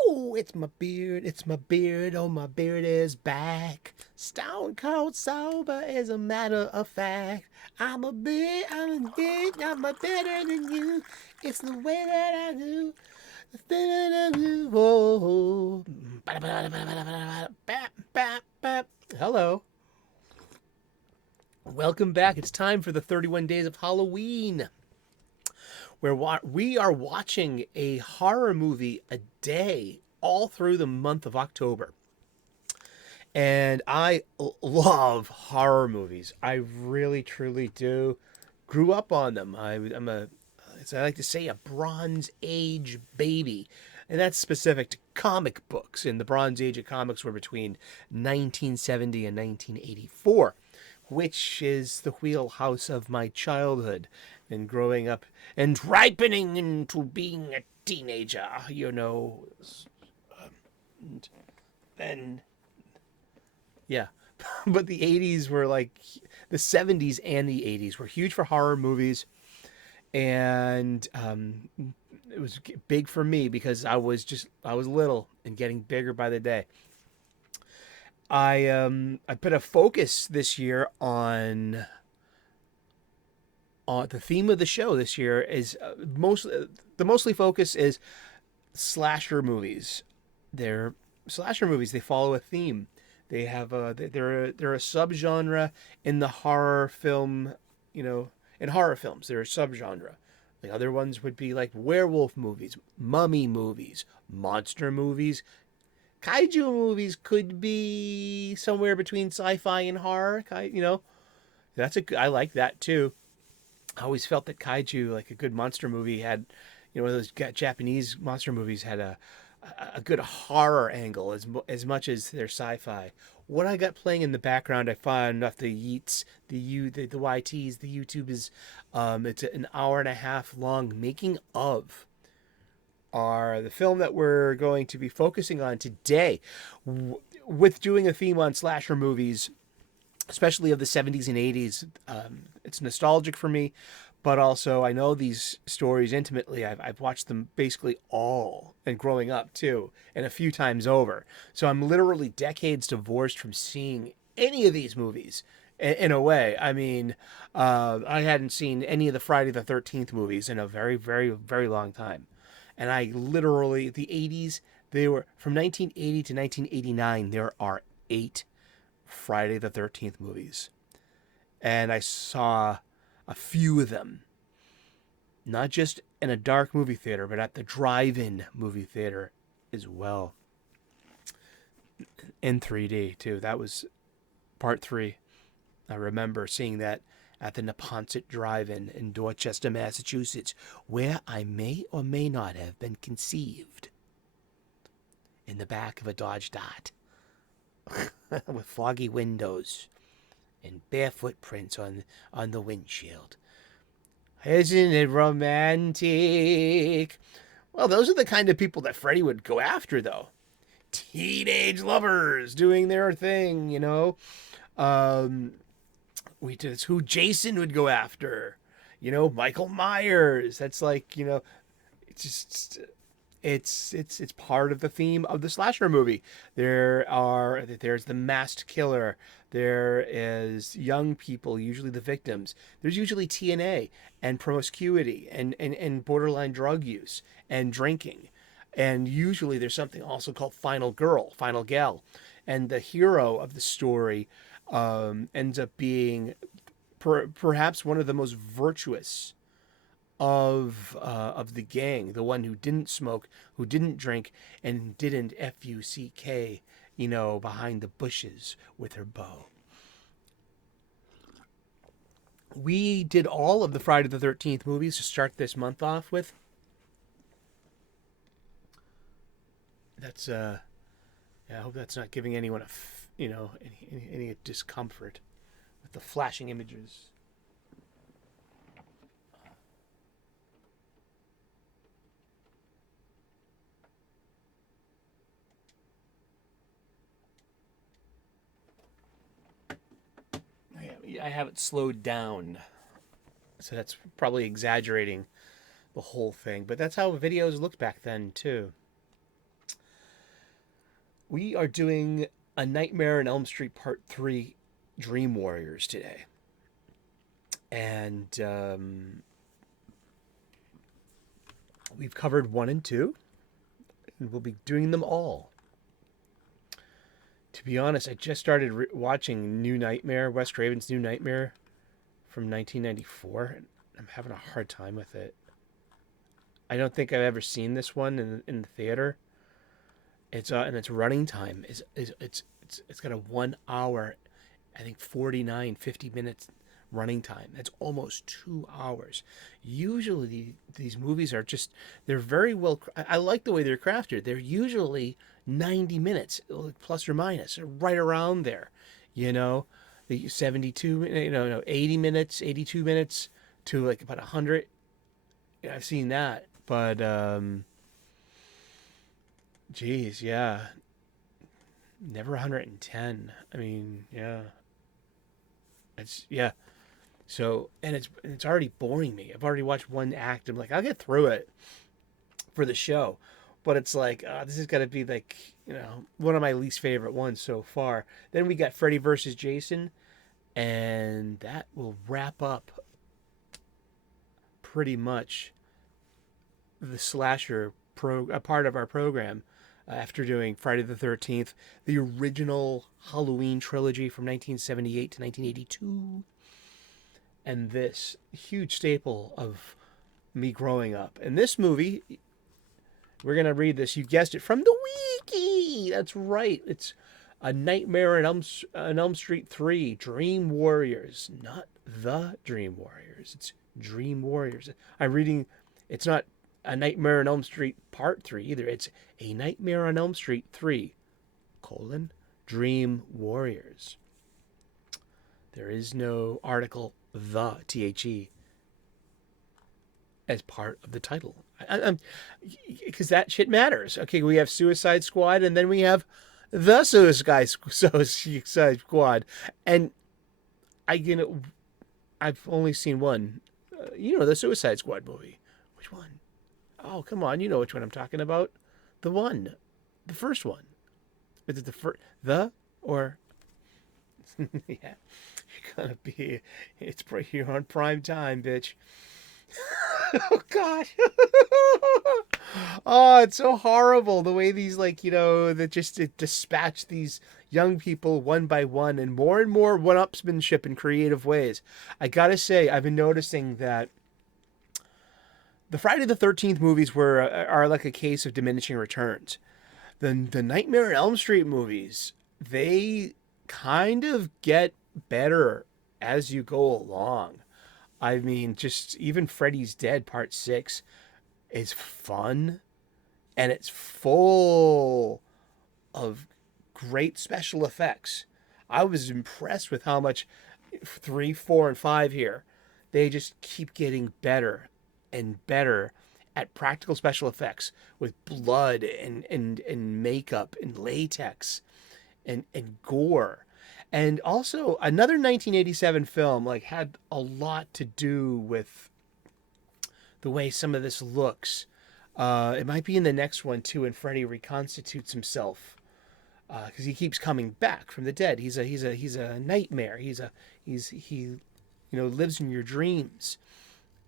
Oh, it's my beard, oh, my beard is back. Stone cold sober as a matter of fact. I'm a better than you. It's the way that I do. Whoa. Hello. Welcome back. It's time for the 31 Days of Halloween, where we are watching a horror movie a day all through the month of October. And I love horror movies. I really, truly do. Grew up on them. I'm a, as I like to say, a Bronze Age baby. And that's specific to comic books. And the Bronze Age of comics were between 1970 and 1984, which is the wheelhouse of my childhood and growing up and ripening into being a teenager, you know. And then yeah. But the 80s were like the 70s and the 80s were huge for horror movies. And it was big for me because I was little and getting bigger by the day. I put a focus this year on the theme of the show this year is mostly focus is slasher movies. They're slasher movies. They follow a theme. They're a subgenre in the horror film. You know, in horror films, they're a subgenre. The other ones would be like werewolf movies, mummy movies, monster movies. Kaiju movies could be somewhere between sci-fi and horror. You know, I like that too. I always felt that kaiju, like a good monster movie, had, you know, one of those Japanese monster movies had a good horror angle as much as their sci-fi. What I got playing in the background, I found off the Yeats, the YTs, the YouTube is, it's an hour and a half long making of are the film that we're going to be focusing on today, with doing a theme on slasher movies, especially of the 70s and 80s. It's nostalgic for me, but also I know these stories intimately. I've watched them basically all and growing up too, and a few times over. So I'm literally decades divorced from seeing any of these movies. In a way, I mean, I hadn't seen any of the Friday the 13th movies in a very, very, very long time. And I literally, the 80s, they were from 1980 to 1989, there are 8 Friday the 13th movies. And I saw a few of them, not just in a dark movie theater, but at the drive in movie theater as well. In 3D, too. That was part three. I remember seeing that at the Neponset Drive in Dorchester, Massachusetts, where I may or may not have been conceived in the back of a Dodge Dart with foggy windows and bare footprints on the windshield. Isn't it romantic? Well, those are the kind of people that Freddie would go after, though. Teenage lovers doing their thing, you know. Um, it's who Jason would go after. You know, Michael Myers. That's like, you know, it's just it's part of the theme of the slasher movie. There's the masked killer. There is young people, usually the victims. There's usually TNA and promiscuity and borderline drug use and drinking. And usually there's something also called Final Girl, Final Gal. And the hero of the story ends up being perhaps one of the most virtuous of the gang, the one who didn't smoke, who didn't drink, and didn't fuck, you know, behind the bushes with her bow. We did all of the Friday the 13th movies to start this month off with. That's yeah, I hope that's not giving anyone you know, any discomfort with the flashing images. I have it slowed down, so that's probably exaggerating the whole thing. But that's how videos looked back then too. We are doing A Nightmare on Elm Street Part 3 Dream Warriors today. And we've covered 1 and 2, and we'll be doing them all. To be honest, I just started watching New Nightmare, Wes Craven's New Nightmare from 1994, and I'm having a hard time with it. I don't think I've ever seen this one in the theater. It's and its running time is it's got a 1 hour, I think 50 minutes running time. That's almost 2 hours. Usually these movies are just, they're very well, I like the way they're crafted. They're usually 90 minutes plus or minus, right around there. You know, the 72, 80 minutes, 82 minutes to like about 100. Yeah, I've seen that. But geez, yeah. Never 110. I mean, yeah. It's yeah. So, and it's already boring me. I've already watched 1 act. I'm like, I'll get through it for the show. But it's like, this is got to be like, one of my least favorite ones so far. Then we got Freddy versus Jason, and that will wrap up pretty much the slasher a part of our program, after doing Friday the 13th, the original Halloween trilogy from 1978 to 1982, and this huge staple of me growing up. And this movie, we're going to read this, you guessed it, from the wiki. That's right. It's A Nightmare on Elm Street 3, Dream Warriors. Not The Dream Warriors. It's Dream Warriors. I'm reading, it's not A Nightmare on Elm Street Part 3 either. It's A Nightmare on Elm Street 3, Dream Warriors. There is no article, the, THE, as part of the title. Because that shit matters. Okay, we have Suicide Squad, and then we have the Suicide Squad. And I've only seen one. The Suicide Squad movie. Which one? Oh, come on. You know which one I'm talking about. The one. The first one. Is it the first? The? Or? Yeah. You're going to be. It's you're on prime time, bitch. Oh, God. Oh, it's so horrible. The way these, that just dispatch these young people one by one, and more one-upsmanship in creative ways. I got to say, I've been noticing that the Friday the 13th movies are like a case of diminishing returns. The Nightmare on Elm Street movies, they kind of get better as you go along. I mean, just even Freddy's Dead Part 6 is fun, and it's full of great special effects. I was impressed with how much 3, 4, and 5 here, they just keep getting better and better at practical special effects with blood and makeup and latex and gore. And also another 1987 film had a lot to do with the way some of this looks. It might be in the next one too, and Freddy reconstitutes himself because he keeps coming back from the dead. He's a nightmare. He lives in your dreams,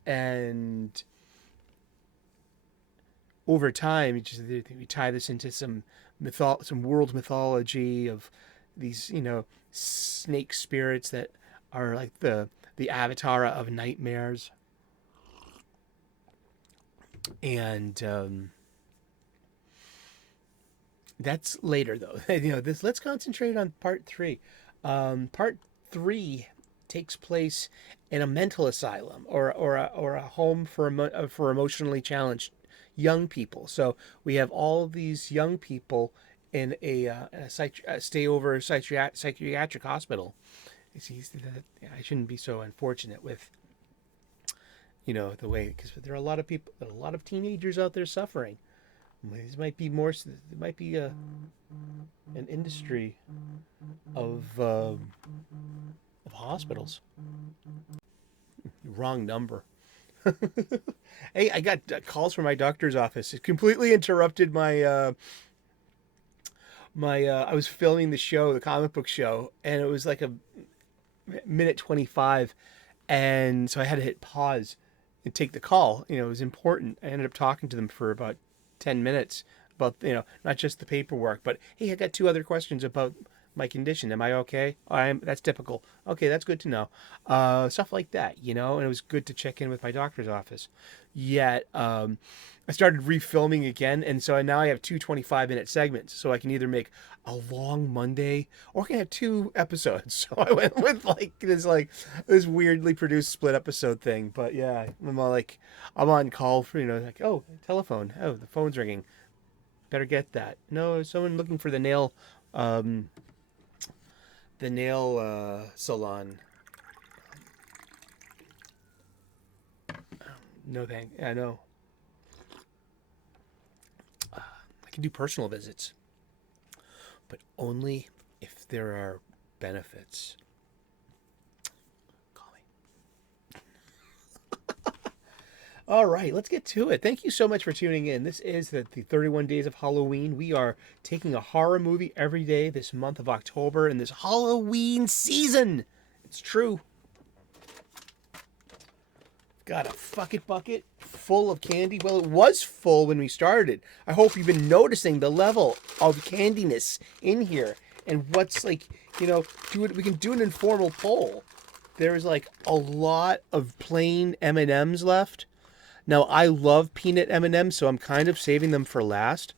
and over time, we tie this into some world mythology of these, snake spirits that are like the avatar of nightmares. And that's later, though. Let's concentrate on part 3. Part 3 takes place in a mental asylum or a home for emotionally challenged young people. So we have all these young people in a stay over psychiatric hospital. I shouldn't be so unfortunate with the way, because there are a lot of people, a lot of teenagers out there suffering. This might be more. It might be an industry of hospitals. Wrong number. Hey, I got calls from my doctor's office. It completely interrupted my My I was filming the show, the comic book show, and it was like a minute 25, and so I had to hit pause and take the call. It was important. I ended up talking to them for about 10 minutes about, not just the paperwork, but hey, I got two other questions about my condition. Am I okay? That's typical. Okay, that's good to know. Stuff like that, and it was good to check in with my doctor's office. Yet, I started refilming again, and so now I have two 25-minute segments, so I can either make a long Monday or I can have two episodes. So I went with this weirdly produced split episode thing. But yeah, I'm on call for, like, oh, telephone, oh, the phone's ringing, better get that. No, someone looking for um, the nail salon. No thank. I know. I can do personal visits, but only if there are benefits. Call me. All right, let's get to it. Thank you so much for tuning in. This is the 31 Days of Halloween. We are taking a horror movie every day this month of October in this Halloween season. It's true. Got a bucket full of candy. Well, it was full when we started. I hope you've been noticing the level of candiness in here. And what's like, we can do an informal poll. There's like a lot of plain M&Ms left. Now, I love peanut M&Ms, so I'm kind of saving them for last.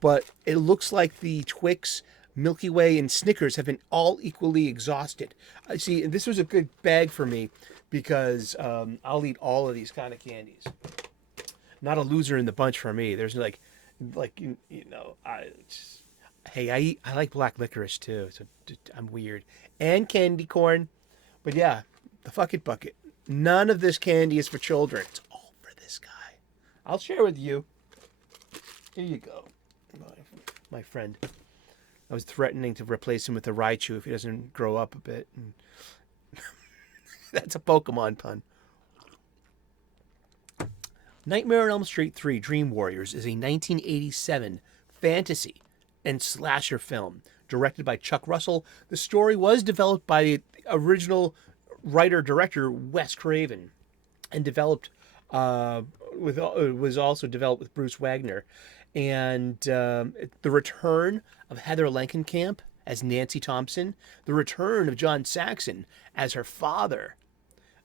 But it looks like the Twix, Milky Way, and Snickers have been all equally exhausted. See, this was a good bag for me because I'll eat all of these kind of candies. Not a loser in the bunch for me. There's I like black licorice too, so I'm weird. And candy corn. But yeah, the fuck it bucket. None of this candy is for children. It's all for this guy. I'll share with you. Here you go, my friend. I was threatening to replace him with a Raichu if he doesn't grow up a bit. And that's a Pokemon pun. Nightmare on Elm Street 3 Dream Warriors is a 1987 fantasy and slasher film directed by Chuck Russell. The story was developed by the original writer-director Wes Craven and was also developed with Bruce Wagner. And the return of Heather Langenkamp as Nancy Thompson, the return of John Saxon as her father,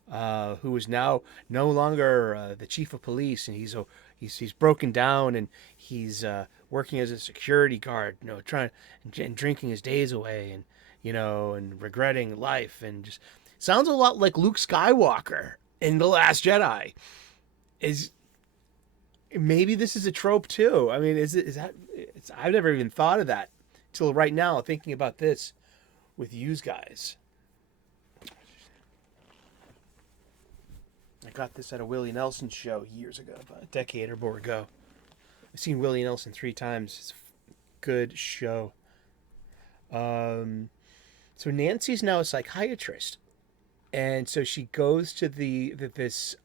who is now no longer the chief of police, and he's broken down, and he's working as a security guard, trying and drinking his days away, and and regretting life, and just sounds a lot like Luke Skywalker in The Last Jedi. Is maybe this is a trope too? I mean, is that? I've never even thought of that till right now, thinking about this with you guys. I got this at a Willie Nelson show years ago, about a decade or more ago. I've seen Willie Nelson 3 times. It's a good show. So Nancy's now a psychiatrist, and so she goes to this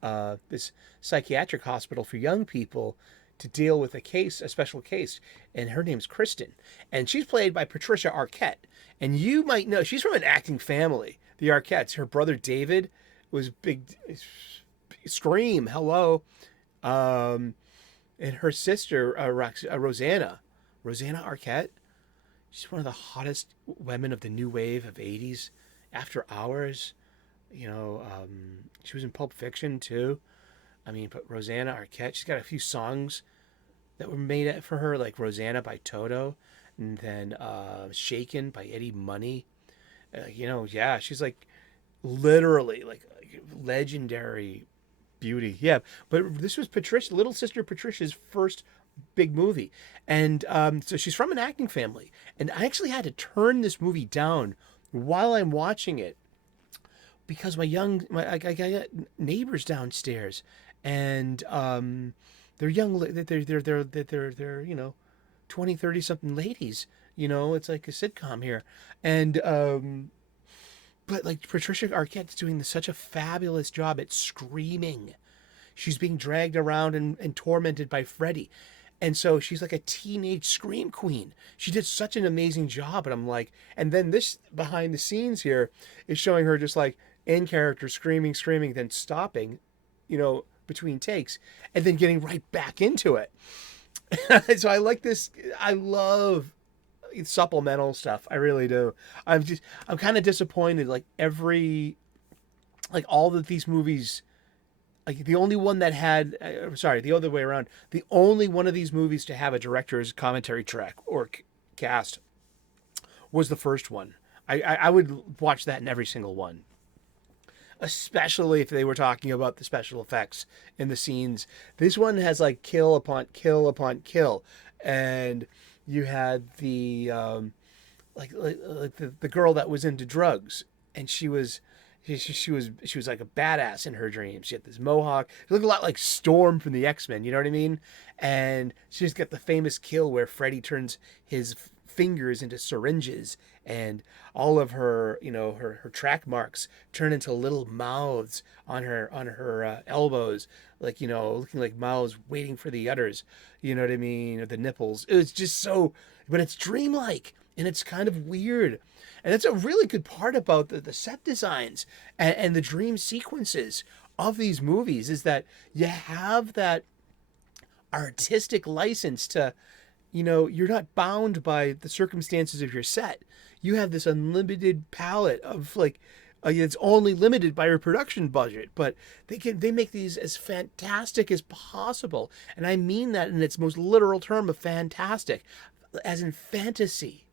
psychiatric hospital for young people to deal with a special case, and her name's Kristen, and she's played by Patricia Arquette, and you might know she's from an acting family, the Arquettes. Her brother David was big. Scream, hello, and her sister Rosanna Arquette. She's one of the hottest women of the new wave of '80s. After Hours, she was in Pulp Fiction too. I mean, but Rosanna Arquette, she's got a few songs that were made for her, like Rosanna by Toto, and then Shaken by Eddie Money. Yeah, she's like literally like legendary beauty. Yeah, but this was little sister Patricia's first big movie, and so she's from an acting family, and I actually had to turn this movie down while I'm watching it because I got neighbors downstairs, and they're young, they're 20, 30 something ladies. It's like a sitcom here, and but like Patricia Arquette's doing such a fabulous job at screaming. She's being dragged around and tormented by Freddy. And so she's like a teenage scream queen. She did such an amazing job. And I'm like, and then this behind the scenes here is showing her just like in character screaming, screaming, then stopping, between takes, and then getting right back into it. So I like this. I love supplemental stuff. I really do. I'm kind of disappointed. Like all of these movies, like the only one that had, sorry, the other way around. The only one of these movies to have a director's commentary track or cast was the first one. I would watch that in every single one, especially if they were talking about the special effects in the scenes. This one has like kill upon kill upon kill, and you had the like the girl that was into drugs, and she was like a badass in her dreams. She had this mohawk. She looked a lot like Storm from the X-Men, you know what I mean? And she's got the famous kill where Freddy turns his fingers into syringes, and all of her, her track marks turn into little mouths on her elbows, like, looking like mouths waiting for the udders, you know what I mean? Or the nipples. It was just so, but it's dreamlike and it's kind of weird. And that's a really good part about the set designs and the dream sequences of these movies, is that you have that artistic license to, you're not bound by the circumstances of your set. You have this unlimited palette of like, it's only limited by your production budget, but they make these as fantastic as possible. And I mean that in its most literal term of fantastic, as in fantasy.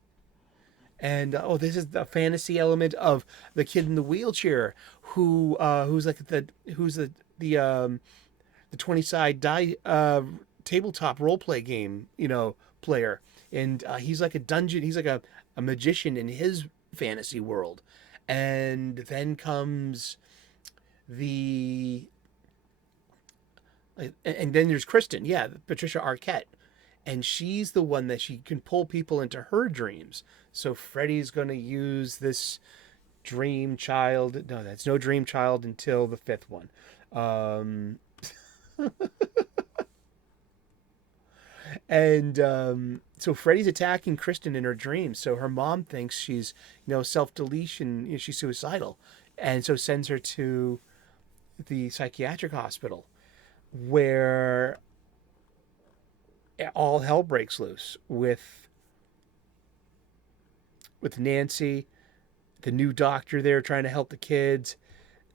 And this is the fantasy element of the kid in the wheelchair who's like the 20-side die tabletop role play game, player, and he's like a dungeon. He's like a magician in his fantasy world, and then comes the and then there's Kristen, yeah, Patricia Arquette, and she's the one that she can pull people into her dreams. So Freddy's going to use this dream child. No, that's no dream child until the fifth one. And so Freddy's attacking Kristen in her dreams. So her mom thinks she's, self-deletion, she's suicidal. And so sends her to the psychiatric hospital where all hell breaks loose with Nancy, the new doctor there trying to help the kids,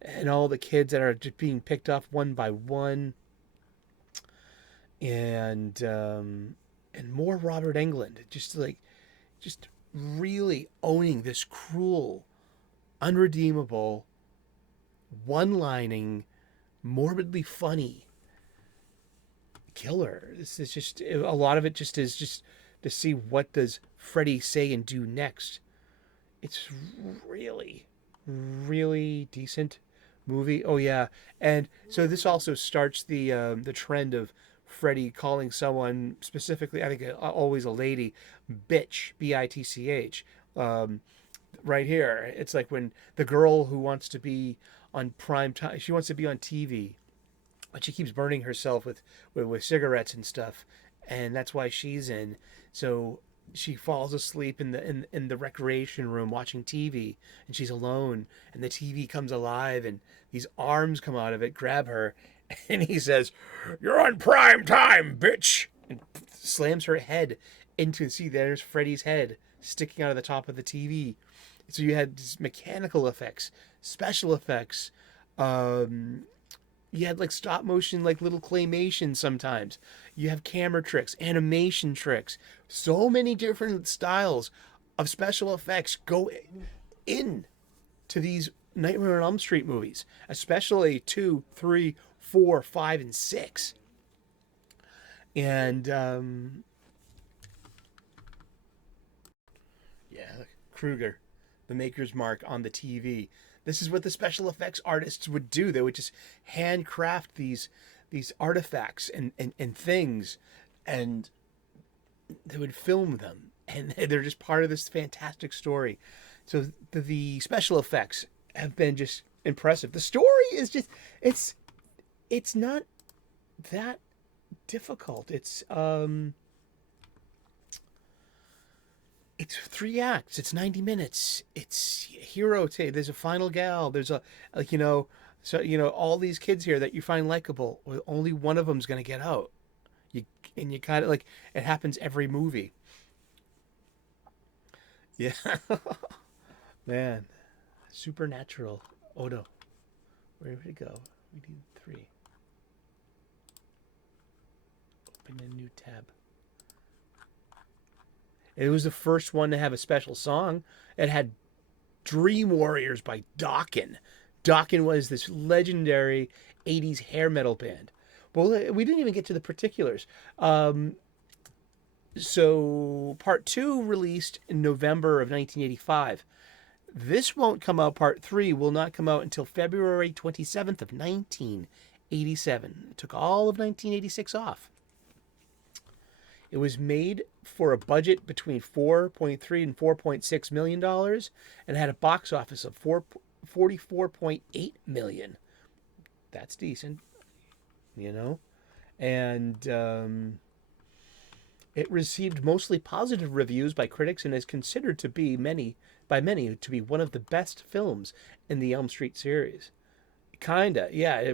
and all the kids that are just being picked off one by one, and more Robert Englund, just really owning this cruel, unredeemable, one-lining, morbidly funny killer. This is just a lot of it. Just is just to see what does Freddy say and do next. It's really, really decent movie. Oh yeah, and so this also starts the trend of Freddy calling someone, specifically, I think always a lady, bitch, bitch. Right here, it's like when the girl who wants to be on prime time, she wants to be on TV, but she keeps burning herself with cigarettes and stuff, and that's why she's in. So she falls asleep in the recreation room watching TV, and she's alone, and the TV comes alive, and these arms come out of it, grab her, and he says, "You're on prime time, bitch," and slams her head into, see, there's Freddy's head sticking out of the top of the TV. So you had these mechanical effects, special effects. You had like stop motion, like little claymation sometimes. You have camera tricks, animation tricks. So many different styles of special effects go in to these Nightmare on Elm Street movies, especially 2, 3, 4, 5, and 6. And yeah, Krueger, the Maker's Mark on the TV. This is what the special effects artists would do. They would just handcraft these artifacts and things, and they would film them, and they're just part of this fantastic story. So the special effects have been just impressive. The story is just it's not that difficult. It's 3 acts. It's 90 minutes. It's hero take. There's a final gal. There's a like so all these kids here that you find likable. Well, only one of them's gonna get out. You and you kind of like it happens every movie. Yeah, man. Supernatural. Oh no, where did it go? We need three. Open a new tab. It was the first one to have a special song. It had Dream Warriors by Dokken. Dokken was this legendary 80s hair metal band. Well, we didn't even get to the particulars. So, part two released in November of 1985. This won't come out, part three will not come out until February 27th of 1987. It took all of 1986 off. It was made for a budget between 4.3 and 4.6 million dollars and had a box office of 44.8 million. That's decent, you know. And it received mostly positive reviews by critics and is considered to be by many to be one of the best films in the Elm Street series. Kinda, yeah.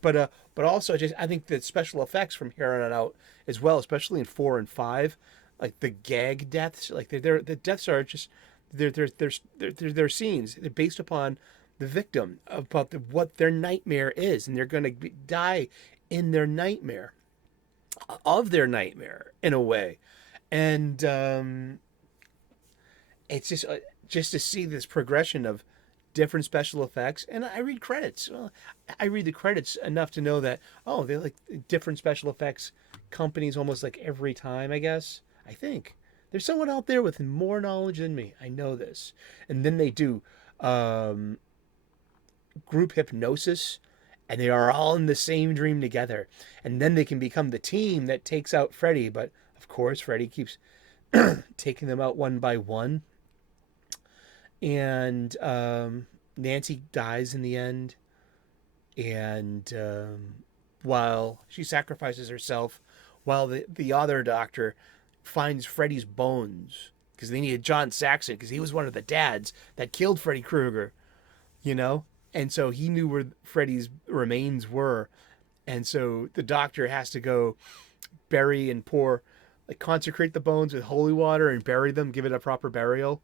But also, just I think the special effects from here on out as well, especially in 4 and 5, like the gag deaths, like the deaths are just they're scenes. They're based upon the victim about what their nightmare is, and they're going to die in their nightmare of their nightmare in a way, and it's just to see this progression of different special effects. And I read credits. Well, I read the credits enough to know that they're like different special effects companies almost like every time. I guess I think there's someone out there with more knowledge than me. I know this. And then they do group hypnosis, and they are all in the same dream together. And then they can become the team that takes out Freddy. But of course, Freddy keeps taking them out one by one. And Nancy dies in the end. And while she sacrifices herself, while the other doctor finds Freddy's bones, because they needed John Saxon, because he was one of the dads that killed Freddy Krueger, you know? And so he knew where Freddy's remains were. And so the doctor has to go bury and consecrate the bones with holy water and bury them, give it a proper burial.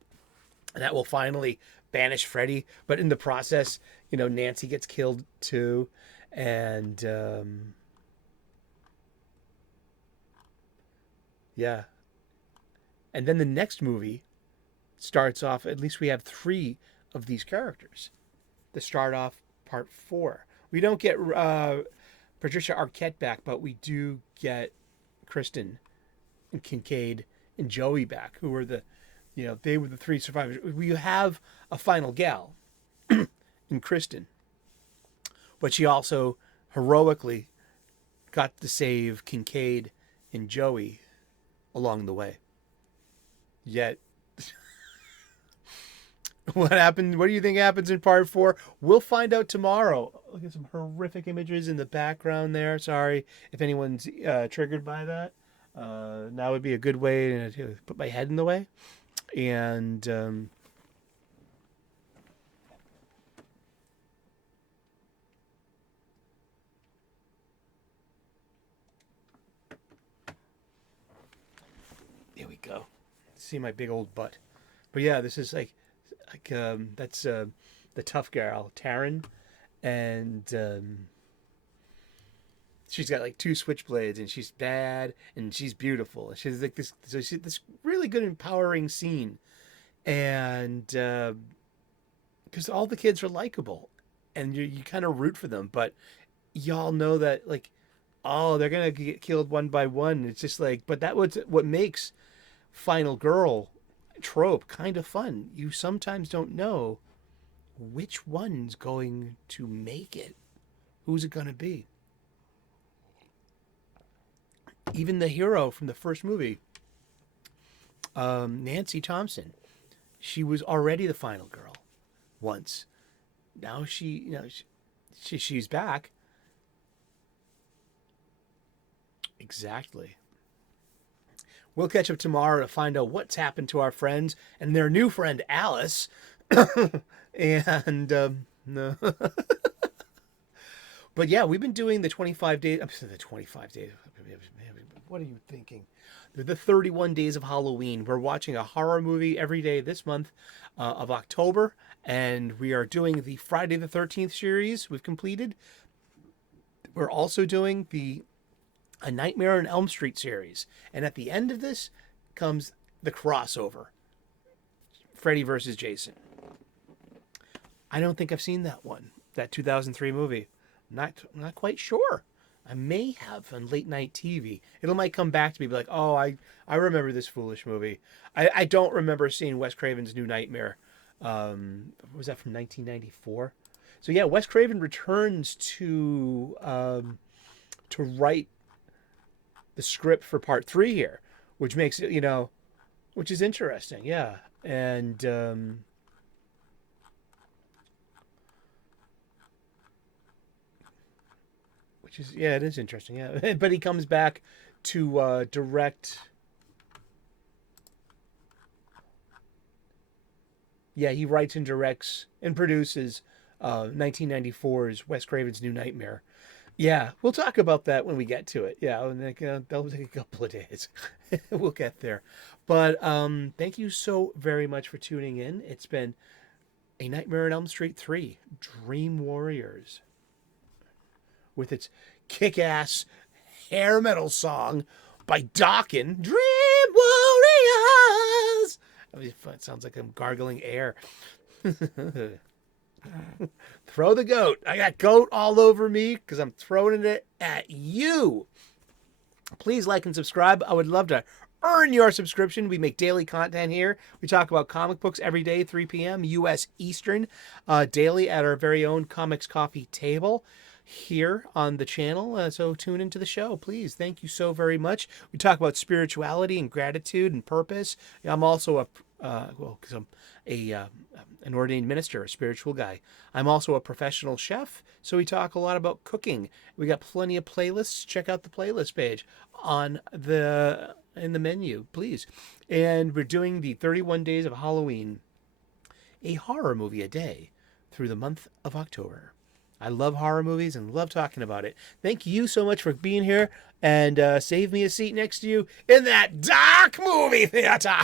And that will finally banish Freddy. But in the process, Nancy gets killed too. And yeah. And then the next movie starts off, at least we have 3 of these characters to start off part 4. We don't get Patricia Arquette back, but we do get Kristen and Kincaid and Joey back, who were they were the 3 survivors. We have a final gal in Kristen, but she also heroically got to save Kincaid and Joey along the way. Yet, what happened? What do you think happens in part 4? We'll find out tomorrow. Look at some horrific images in the background there. Sorry if anyone's triggered by that. Now would be a good way to put my head in the way. And there we go. See my big old butt. But yeah, this is that's the tough girl, Taryn, and she's got like 2 switchblades, and she's bad and she's beautiful. She's like this, so she's this really good, empowering scene, and because all the kids are likable, and you kind of root for them, but y'all know that they're gonna get killed one by one. It's just but that was what makes Final Girl trope kind of fun. You sometimes don't know which one's going to make it. Who's it gonna be? Even the hero from the first movie, Nancy Thompson, she was already the final girl once. Now she's back. Exactly. We'll catch up tomorrow to find out what's happened to our friends and their new friend Alice. And no. But yeah, we've been doing the 25 days. I'm sorry, the 25 days. What are you thinking? The 31 days of Halloween. We're watching a horror movie every day this month of October, and we are doing the Friday the 13th series. We've completed. We're also doing the A Nightmare on Elm Street series, and at the end of this comes the crossover, Freddy versus Jason. I don't think I've seen that one, that 2003 movie. Not quite sure. I may have on late night TV. It might come back to me, be like, oh, I remember this foolish movie. I don't remember seeing Wes Craven's New Nightmare. Was that from 1994? So yeah, Wes Craven returns to write the script for part 3 here, which makes it, which is interesting. Yeah. And which is, yeah, it is interesting. Yeah. But he comes back to direct. Yeah, he writes and directs and produces 1994's Wes Craven's New Nightmare. Yeah, we'll talk about that when we get to it. Yeah, that'll take a couple of days. We'll get there. But thank you so very much for tuning in. It's been A Nightmare on Elm Street 3, Dream Warriors, with its kick-ass hair metal song by Dokken, Dream Warriors. I mean, it sounds like I'm gargling air. Throw the goat. I got goat all over me because I'm throwing it at you. Please like and subscribe. I would love to earn your subscription. We make daily content here. We talk about comic books every day, 3 p.m. U.S. Eastern, daily at our very own Comics Coffee table here on the channel. So tune into the show, please. Thank you so very much. We talk about spirituality and gratitude and purpose. I'm also because I'm an ordained minister, a spiritual guy. I'm also a professional chef, so we talk a lot about cooking. We got plenty of playlists. Check out the playlist page in the menu, please. And we're doing the 31 days of Halloween, a horror movie a day through the month of October. I love horror movies and love talking about it. Thank you so much for being here, and save me a seat next to you in that dark movie theater.